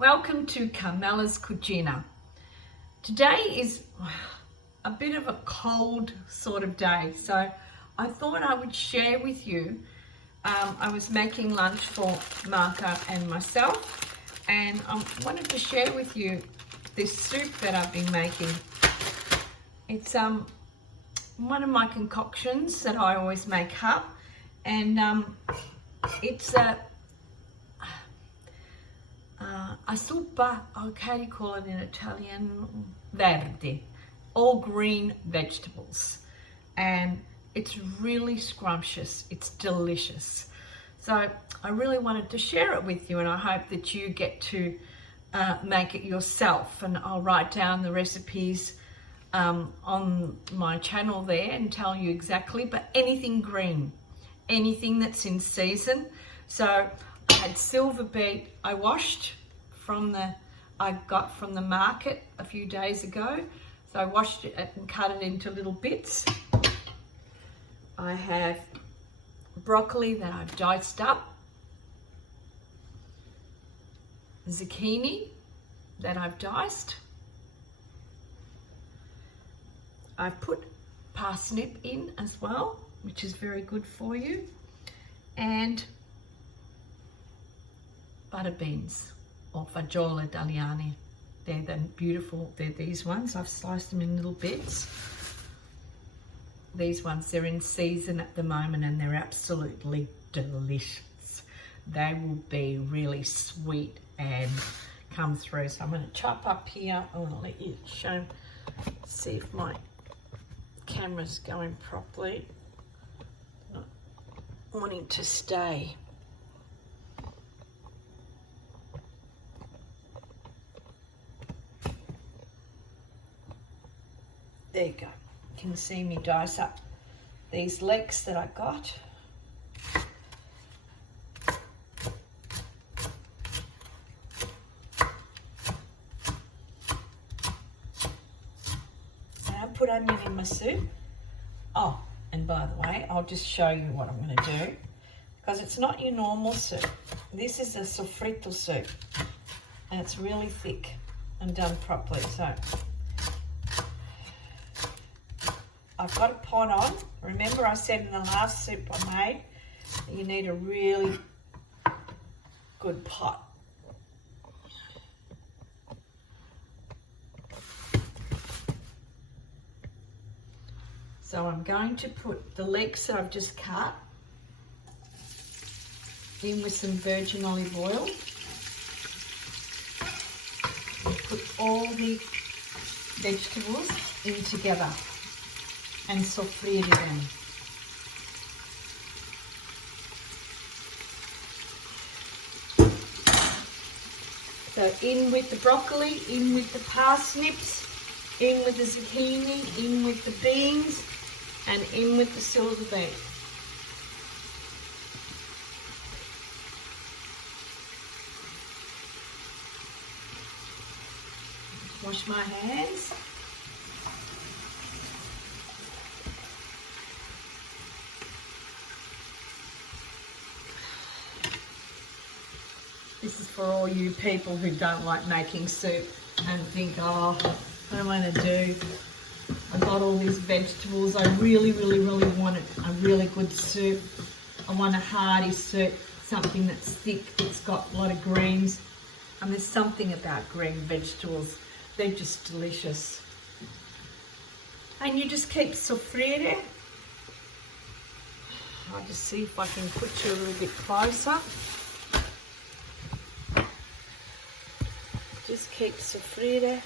Welcome to Carmela's Cucina. Today is a bit of a cold sort of day, so I thought I would share with you. I was making lunch for Marco and myself, and I wanted to share with you this soup that I've been making. It's one of my concoctions that I always make up, and it's a zuppa, how do you call it in Italian? Verde, all green vegetables, and it's really scrumptious. It's delicious. So I really wanted to share it with you, and I hope that you get to make it yourself. And I'll write down the recipes on my channel there and tell you exactly, but anything green, anything that's in season. So I had silverbeet I washed I got from the market a few days ago. So I washed it and cut it into little bits. I have broccoli that I've diced up, zucchini that I've diced. I've put parsnip in as well, which is very good for you, and butter beans, or fagioli italiani. They're the beautiful, they're these ones. I've sliced them in little bits. These ones, they're in season at the moment and they're absolutely delicious. They will be really sweet and come through. So I'm going to chop up here. I want to let you see if my camera's going properly. Not wanting to stay. There you go. You can see me dice up these leeks that I got. And I put onion in my soup. Oh, and by the way, I'll just show you what I'm going to do, because it's not your normal soup. This is a sofrito soup, and it's really thick and done properly. So I've got a pot on. Remember I said in the last soup I made that you need a really good pot. So I'm going to put the leeks that I've just cut in with some virgin olive oil. And put all the vegetables in together and sofrire them. So in with the broccoli, in with the parsnips, in with the zucchini, in with the beans, and in with the silverbeet. Wash my hands. This is for all you people who don't like making soup and think, oh, what am I going to do? I've got all these vegetables. I really want a really good soup. I want a hearty soup, something that's thick, it's got a lot of greens. And there's something about green vegetables. They're just delicious. And you just keep sofrire. I'll just see if I can put you a little bit closer. Just keep sofrire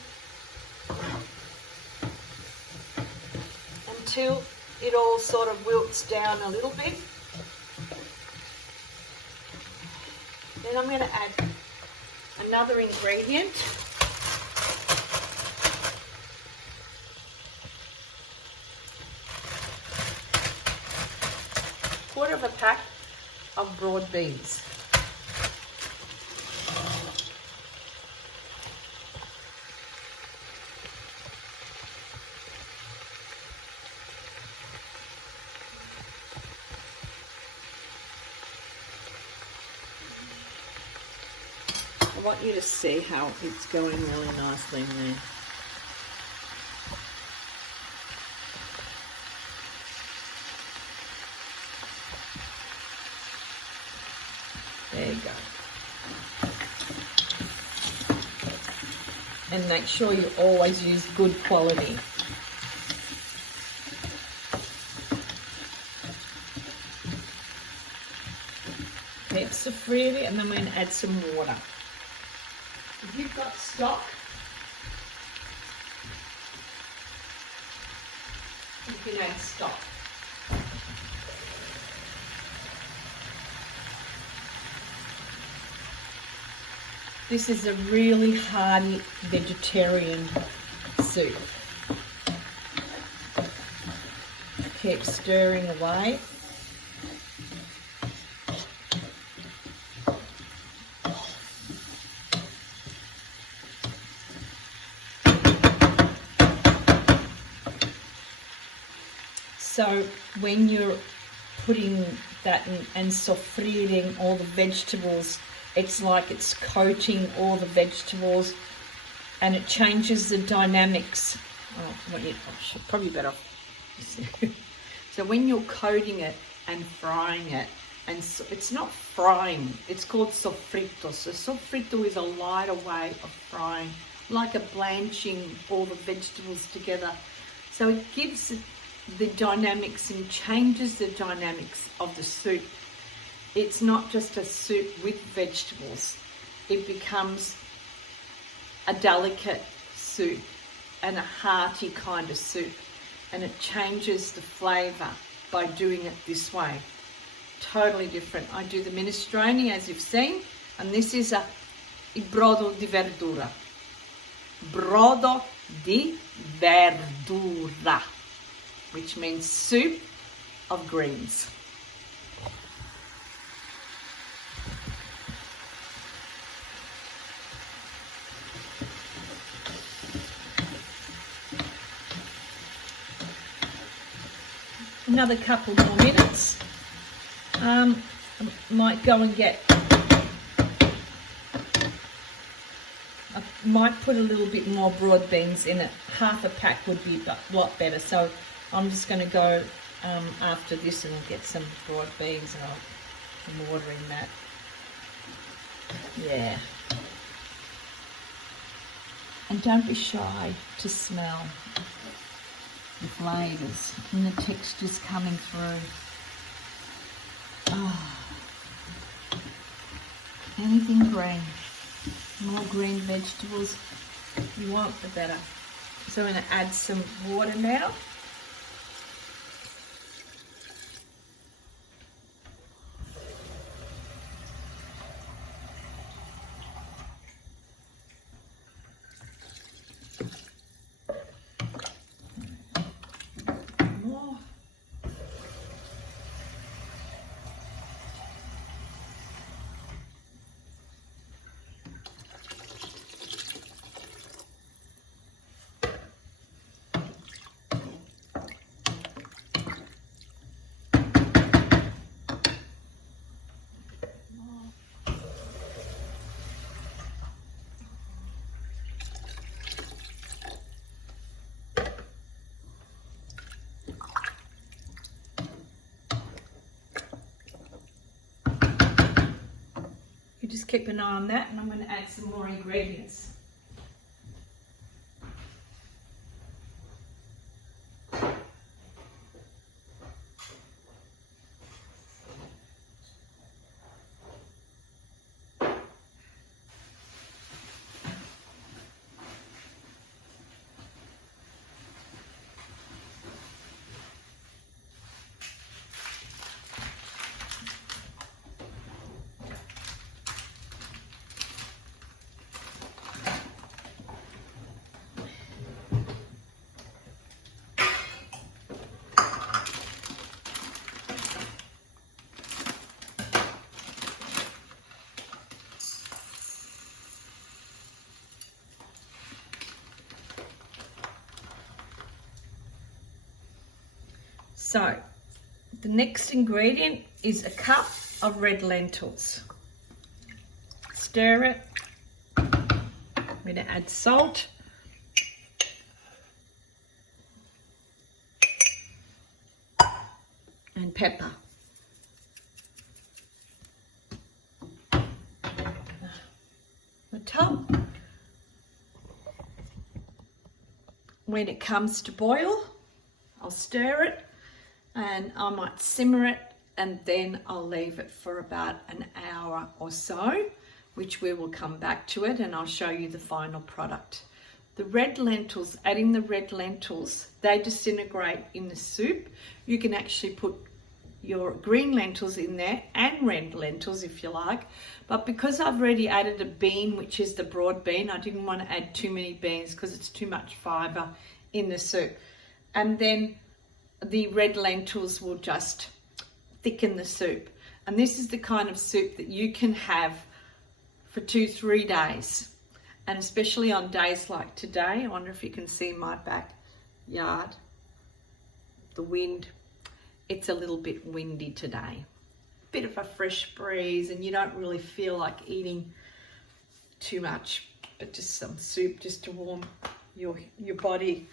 until it all sort of wilts down a little bit. Then I'm going to add another ingredient. Quarter of a pack of broad beans. want you to see how it's going really nicely in there. There you go. And make sure you always use good quality. Let's soffriere it, and then we're going to add some water. If you've got stock, you can add stock. This is a really hearty vegetarian soup. Keep stirring away. So when you're putting that and soffriering all the vegetables, it's like it's coating all the vegetables, and it changes the dynamics. Oh, I should probably better. So when you're coating it and frying it, and so it's not frying, it's called sofrito. So sofrito is a lighter way of frying, like a blanching all the vegetables together. So it gives the dynamics and changes the dynamics of the soup. It's not just a soup with vegetables. It becomes a delicate soup and a hearty kind of soup. And it changes the flavour by doing it this way. Totally different. I do the minestrone, as you've seen, and this is a brodo di verdura. Brodo di verdura, which means soup of greens. Another couple more minutes. I might go and get, I might put a little bit more broad beans in it. Half a pack would be a lot better. So I'm just going to go after this and get some broad beans, and I'm watering that. Yeah. And don't be shy to smell the flavours and the textures coming through. Oh. Anything green, more green vegetables you want, the better. So I'm going to add some water now. You just keep an eye on that, and I'm going to add some more ingredients. So the next ingredient is a cup of red lentils. Stir it I'm going to add salt. And pepper. The top. When it comes to boil, I'll stir it and I might simmer it, and then I'll leave it for about an hour or so, which we will come back to it and I'll show you the final product. The red lentils, adding the red lentils, they disintegrate in the soup. You can actually put your green lentils in there and red lentils if you like, but because I've already added a bean, which is the broad bean, I didn't want to add too many beans because it's too much fibre in the soup. And then the red lentils will just thicken the soup. And this is the kind of soup that you can have for 2-3 days. And especially on days like today, I wonder if you can see my backyard, the wind. It's a little bit windy today. Bit of a fresh breeze, and you don't really feel like eating too much, but just some soup just to warm your body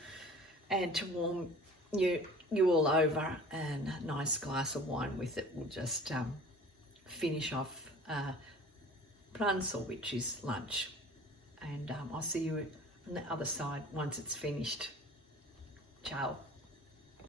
and to warm you all over, and a nice glass of wine with it will just finish off pranzo, which is lunch. And I'll see you on the other side once it's finished. Ciao.